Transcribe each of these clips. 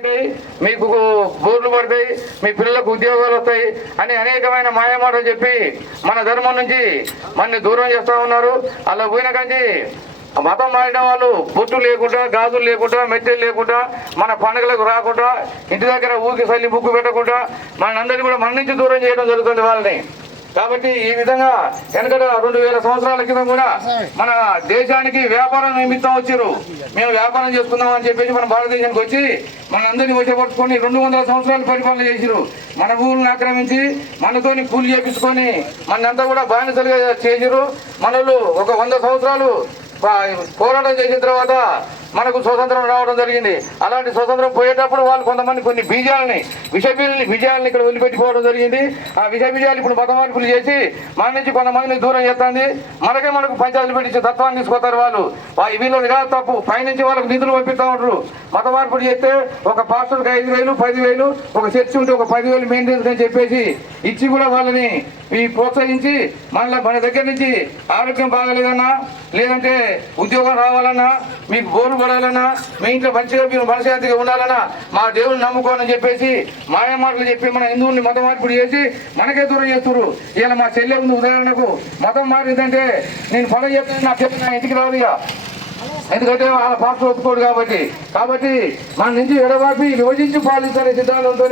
అవుతాయి, మీకు బోర్లు పడతాయి, మీ పిల్లలకు ఉద్యోగాలు వస్తాయి అని అనేకమైన మాయమాటలు చెప్పి మన ధర్మం నుంచి మనని దూరం చేస్తూ ఉన్నారు. అలా పోయిన కంచి మతం మారిన వాళ్ళు బొట్టు లేకుండా, గాజులు లేకుండా, మెత్తలు లేకుండా, మన పండుగలకు రాకుండా, ఇంటి దగ్గర ఊరికి సల్లి ముగ్గు పెట్టకుండా మనందరినీ కూడా మన నుంచి దూరం చేయడం జరుగుతుంది వాళ్ళని. కాబట్టి ఈ విధంగా వెనకట 2000 సంవత్సరాల క్రితం కూడా మన దేశానికి వ్యాపారం నిమిత్తం వచ్చారు. మేము వ్యాపారం చేసుకుందాం అని చెప్పేసి మన భారతదేశానికి వచ్చి మనందరినీ వశపరుచుకొని 200 సంవత్సరాలు పరిపాలన చేసిరు. మన భూములను ఆక్రమించి మనతోని కూలి చేపించుకొని మనంతా కూడా బానిసలుగా చేసిరు. మనలు ఒక 100 సంవత్సరాలు పోరాటం చేసిన తర్వాత మనకు స్వతంత్రం రావడం జరిగింది. అలాంటి స్వతంత్రం పోయేటప్పుడు వాళ్ళు కొంతమంది కొన్ని విజయాలని ఇక్కడ వదిలిపెట్టిపోవడం జరిగింది. ఆ విజయాలు ఇప్పుడు మత మార్పులు చేసి మన నుంచి కొంతమందిని దూరం చేస్తుంది. మనకు పంచాయతీలు పెట్టించే తత్వాన్ని తీసుకొస్తారు వాళ్ళు. వీళ్ళది కాదు తప్పు, పైనుంచి వాళ్ళకు నిధులు పంపిస్తూ ఉంటారు. మత మార్పులు చేస్తే ఒక పాస్టర్కి 5,000, 10,000, ఒక చర్చి ఉంటే ఒక 10,000 మెయింటెనెన్స్ అని చెప్పేసి ఇచ్చి కూడా వాళ్ళని ప్రోత్సహించి మన దగ్గర నుంచి ఆరోగ్యం బాగాలేదన్నా, లేదంటే ఉద్యోగం రావాలన్నా, మీకు బోరు పడాలన్నా, మీ ఇంట్లో మంచిగా మీరు మనశాంతిగా ఉండాలన్నా మా దేవుని నమ్ముకోని చెప్పేసి మాయమాటలు చెప్పి మన హిందువుల్ని మతం మార్పిడి చేసి మనకే దూరం చేస్తున్నారు. ఇలా మా చెల్లె ఉంది ఉదాహరణకు, మతం మారిందంటే నేను పని చెప్తాను, నాకు చెప్తున్నా ఇంటికి రాదు ఇక, ఎందుకంటే వాళ్ళ పాత్ర ఒప్పుకోడు కాబట్టి మన నుంచి ఎడబాపి విభజించి పాలించాలనే సిద్ధాంతంతో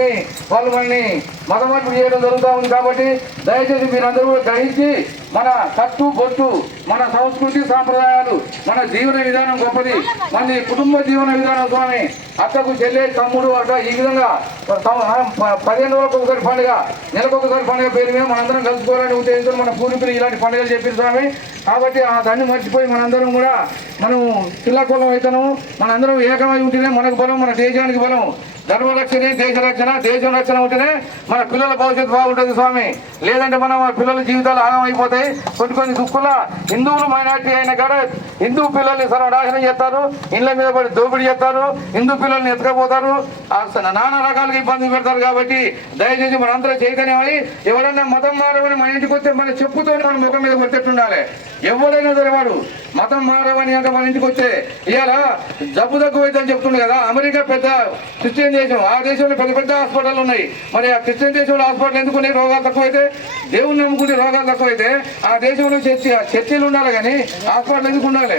వాళ్ళు మనల్ని మత మార్పిడి చేయడం జరుగుతూ ఉంది. కాబట్టి దయచేసి మీరందరూ కూడా గ్రహించి మన కట్టు బొట్టు, మన సంస్కృతి సాంప్రదాయాలు, మన జీవన విధానం గొప్పది, మన కుటుంబ జీవన విధానం. స్వామి అక్కకు చెల్లె తమ్ముడు అట్లా ఈ విధంగా 15 రోజులకు ఒకసారి పండుగ, నెలకొకసారి పండుగ పేరు మీద మనందరం కలుసుకోవాలని ఉద్దేశంతో మన పూర్వీకులు ఇలాంటి పండుగలు చెప్పారు స్వామి. కాబట్టి దాన్ని మర్చిపోయి మనందరం కూడా మనం పిల్లకొలం అవుతాను, మనందరం ఏకమై ఉంటేనే మనకు బలం, మన దేశానికి బలం. ధర్మరక్షణే దేశం రక్షణ ఉంటేనే మన పిల్లల భవిష్యత్తు బాగుంటుంది స్వామి. లేదంటే మన పిల్లల జీవితాలు ఆగమైపోతాయి. కొన్ని దుక్కుల హిందువులు మైనార్టీ అయిన కాడ హిందూ పిల్లల్ని సర్వనాశనం చేస్తారు, ఇళ్ల మీద పడి దోపిడీ చేస్తారు, హిందూ పిల్లల్ని ఎత్తుకపోతారు, నానా రకాలుగా ఇబ్బంది పెడతారు. కాబట్టి దయచేసి మనందరూ చైతన్యమై ఎవడన్నా మతం మారవని మన ఇంటికి వస్తే మన చెప్పుతో మన ముఖం మీద కొట్టేట్టుండాలి. ఎవడైనా సరే వాడు మతం మారవని అంటే మన ఇంటికి వస్తే ఇవాళ జబ్బు తక్కువైందని చెప్తుండే కదా. అమెరికా పెద్ద క్రిస్టియన్ దేశం, ఆ దేశంలో పెద్ద హాస్పిటల్ ఉన్నాయి. మరి ఆ క్రిస్టియన్ దేశంలో హాస్పిటల్ ఎందుకున్నాయి? రోగాలు తక్కువైతే, దేవుణ్ణి నమ్ముకుంటే రోగాలు తక్కువైతే ఆ దేశంలో చర్చలు ఉండాలి కానీ హాస్పిటల్ ఎందుకు ఉండాలి?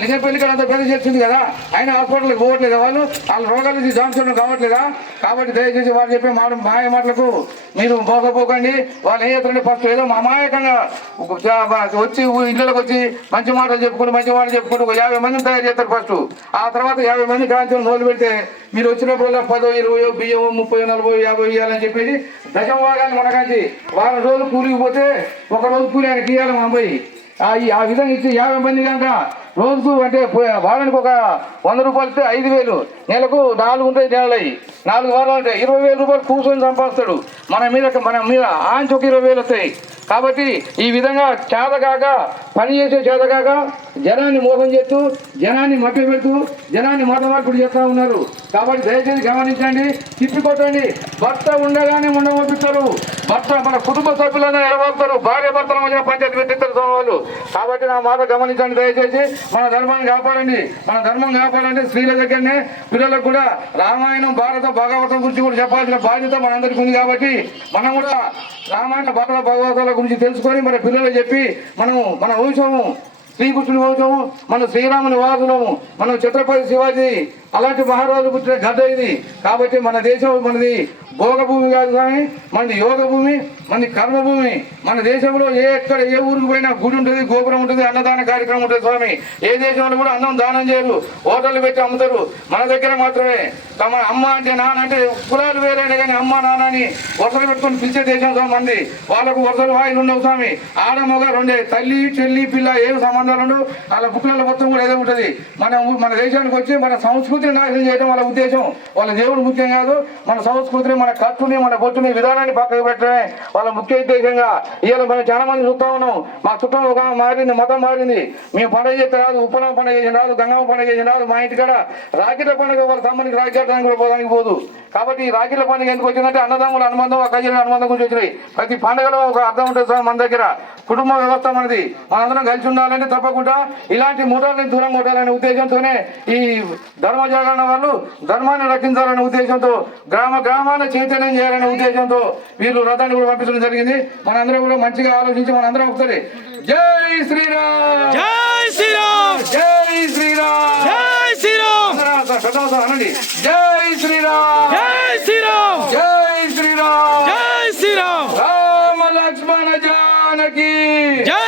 లింగపల్లికి అంత పెద్ద చర్చ ఉంది కదా, ఆయన హాస్పిటల్కి పోవట్లేదా? వాళ్ళ రోగాల నుంచి జాన్సన్ కావట్లేదా? కాబట్టి దయచేసి వాళ్ళు చెప్పే మాయ మాటలకు మీరు మోసపోకండి. వాళ్ళు ఏం చేస్తారంటే ఫస్ట్ ఏదో అమాయకంగా వచ్చి ఇళ్ళకి వచ్చి మంచి మాటలు చెప్పుకుంటూ ఒక 50 మందిని తయారు చేస్తారు ఫస్ట్. ఆ తర్వాత 50 మంది కాంచెలు మొదలు పెడితే మీరు వచ్చినప్పుడల్లా 10, 20 బియ్యం 30, 40, 50 ఇవ్వాలని చెప్పేసి దశమ భాగాన్ని మనకాంచి వారం రోజులు కూలికి పోతే ఒక రోజు కూలి ఆయన తీయాలి మా అమ్మాయి. ఆ విధంగా ఇచ్చి 50 మంది కనుక రోజుకు అంటే వారానికి ఒక 100 రూపాయలు ఇస్తే 5,000, నెలకు 4 ఉంటాయి. నెలలు 4 వారాలు ఉంటాయి, 20,000 రూపాయలు కూర్చొని సంపాదిస్తాడు. మన మీద ఆంచి ఒక 20,000 వస్తాయి. కాబట్టి ఈ విధంగా చేతకాక పని చేసే చేతకాక జనాన్ని మోసం చేస్తూ, జనాన్ని మభ్య పెడుతూ, జనాన్ని మత మార్పిడి చేస్తూ ఉన్నారు. కాబట్టి దయచేసి గమనించండి, తిప్పికొట్టండి. భర్త ఉండగానే ఉండమొప్పిస్తారు, మన కుటుంబ సభ్యులను ఎడబడతారు, భార్య భర్తల మధ్య పంచాయతీ పెట్టిస్తారు వాళ్ళు. కాబట్టి నా మాట గమనించండి. దయచేసి మన ధర్మాన్ని కాపాడండి. మన ధర్మం కాపాడంటే స్త్రీల దగ్గరనే పిల్లలకు కూడా రామాయణం, భారత, భాగవతం గురించి కూడా చెప్పాల్సిన బాధ్యత మనందరికీ ఉంది. కాబట్టి మనం కూడా రామాయణ, భారత, భాగవతాల గురించి తెలుసుకొని మన పిల్లలకు చెప్పి మన వంశము శ్రీకృష్ణుని వంశము, మన శ్రీరాముని వారసులము, మనం ఛత్రపతి శివాజీ అలాంటి మహారాజు పుట్టిన గడ్డ ఇది. కాబట్టి మన దేశం మనది భోగభూమి కాదు కానీ మనది యోగ భూమి, మనది కర్మభూమి. మన దేశంలో ఏ ఊరికి పోయినా గుడి ఉంటుంది, గోపురం ఉంటుంది, అన్నదాన కార్యక్రమం ఉంటుంది స్వామి. ఏ దేశంలో కూడా అన్నం దానం చేయరు, హోటళ్ళు పెట్టి అమ్ముతారు. మన దగ్గర మాత్రమే తమ అమ్మ అంటే నాన్న అంటే కులాలు వేరైనా కానీ అమ్మ నాన్న అని వరుసలు పెట్టుకొని పిలిచే దేశం స్వామి మంది. వాళ్ళకు వరుసలు హాయిలు ఉండవు స్వామి. ఆడ మగ రెండే, తల్లి చెల్లి పిల్ల ఏం సంబంధాలు ఉండవు. వాళ్ళ బుక్లలో మొత్తం కూడా ఏదో ఉంటుంది. మన దేశానికి వచ్చి మన సంస్కృతిని నాశనం చేయడం వాళ్ళ ఉద్దేశం. వాళ్ళ దేవుడు ముఖ్యం కాదు, మన సంస్కృతిని, మన కట్టుని, మన బొట్టుని, విధానాన్ని పక్కకు పెట్టడమే వాళ్ళ ముఖ్య ఉద్దేశంగా. ఇవాళ మనం చాలా మంది చూస్తా ఉన్నాం. మా చుట్టం ఒక మారింది, మతం మారింది. మేము పండుగ చేస్తే రాదు, ఉప్పలం పండుగ చేసిన రాదు, గంగమ్మ పండుగ చేసిన రాదు. మా ఇంటికాడ రాఖీల పండుగ వాళ్ళ తమ్మునికి రాఖీ కట్టడానికి కూడా పోదానికి పోదు. కాబట్టి ఈ రాఖీల పండుగ ఎందుకు వచ్చిందంటే అన్నదమ్ముల అనుబంధం, అక్కజల అనుబంధం గురించి వచ్చినాయి. ప్రతి పండుగలో ఒక అర్థం ఉంటుంది సార్. మన దగ్గర కుటుంబ వ్యవస్థ మనది, మనందరం కలిసి ఉండాలంటే తప్పకుండా ఇలాంటి మూటాలని దూరంగా ఉండాలనే ఉద్దేశంతోనే ఈ ధర్మ జాగరణ వాళ్ళు ధర్మాన్ని రక్షించాలనే ఉద్దేశంతో గ్రామాన చైతన్యం చేయాలనే ఉద్దేశంతో వీళ్ళు రథాన్ని కూడా పంపించడం జరిగింది. మనందరం కూడా మంచిగా ఆలోచించి మనందరం ఒకసారి జై శ్రీరామ్, జై శ్రీరామ్, జై శ్రీరామ్, జై శ్రీరామ్, అనండి జై శ్రీరామ్, జై శ్రీరామ్, జై శ్రీరామ్, జై శ్రీరామ్, రామ లక్ష్మణ జానకి జై